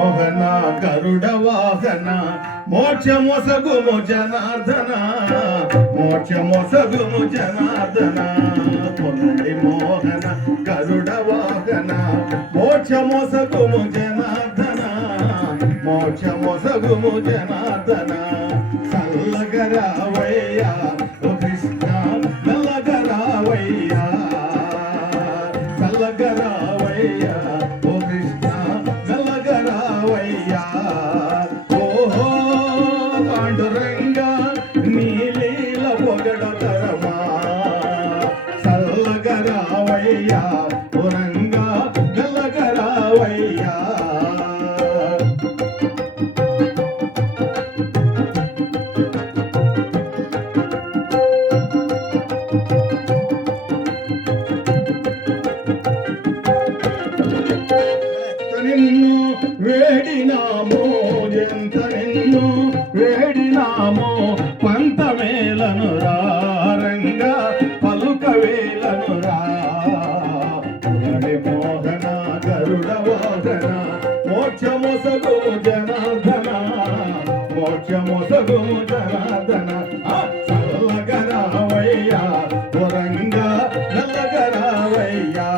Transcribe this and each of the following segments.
మోహన గరుడ వాహన మోక్షమొసగుము జనార్దన మోక్షమొసగుము జనార్దన. పొండి మోహన గరుడ వాహన మోక్షమొసగుము జనార్దన మోక్షమొసగుము జనార్దన. చల్లగరావయ్యా చల్లగరావయ్యా ఓ రంగా మెల్లగరావయ్యా నిన్ను వేడినామో ఎంత నిన్ను వేడినామో మోక్షమొసగు జనార్దన ఆ, వరంగా నల్లగరావయ్యా.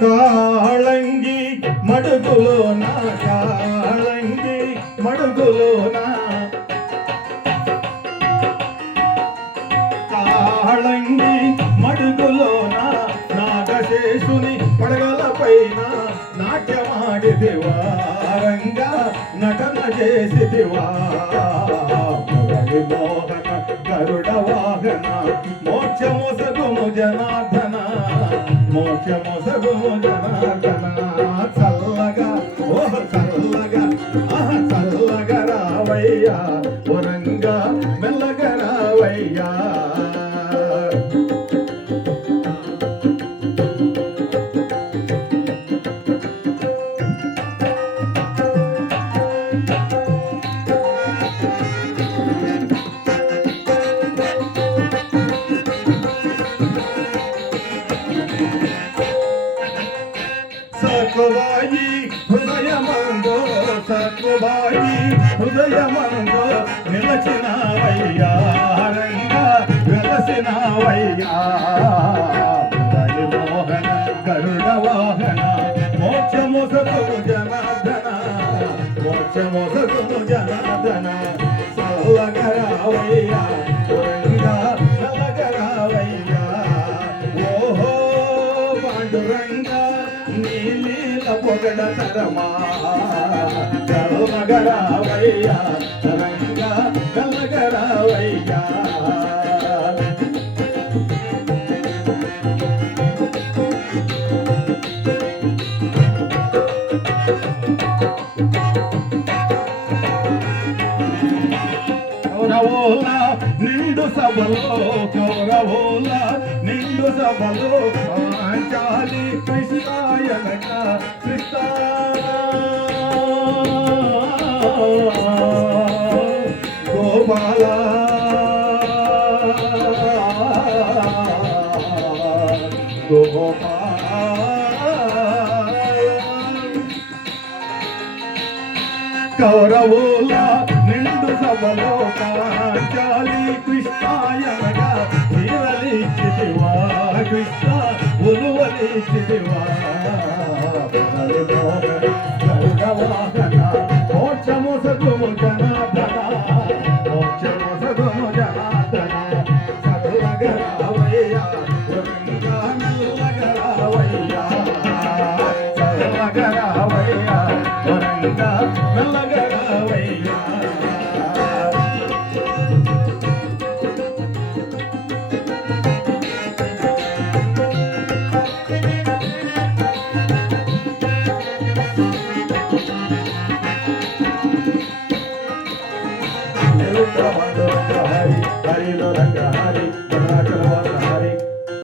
కాళంగి మడుగులోన కాళంగి మడుగులోన నాగశేషుని పడగలపైన నాట్యమాడిదివా రంగా నటన చేసిదివా మురళి మోహన గరుడ వాహన మోక్షమొసగుము జనార్దన మోక్షమొసగుము జనార్దన. చల హృదయమందు నిలచినవయ్యా రంగా వెలసినవయ్యా హరి మోహన గరుడ వాహన మోక్షమొసగు జనార్దన మోక్ష మోక్షమొసగు జనార్దన నీలీల పొగడ తరమా కలగరావయ్యా రంగా కలగరావయ్యా నిండు సభలో కౌరవోల నిండు సభలో పాంచాలి కృష్ణాయనక కృష్ణ గోపాల గోపాల కౌరవుల నిండు సభలో పాంచాలి కృష్ణాయనగా జీవలిచ్చితివా కృష్ణ వరంగా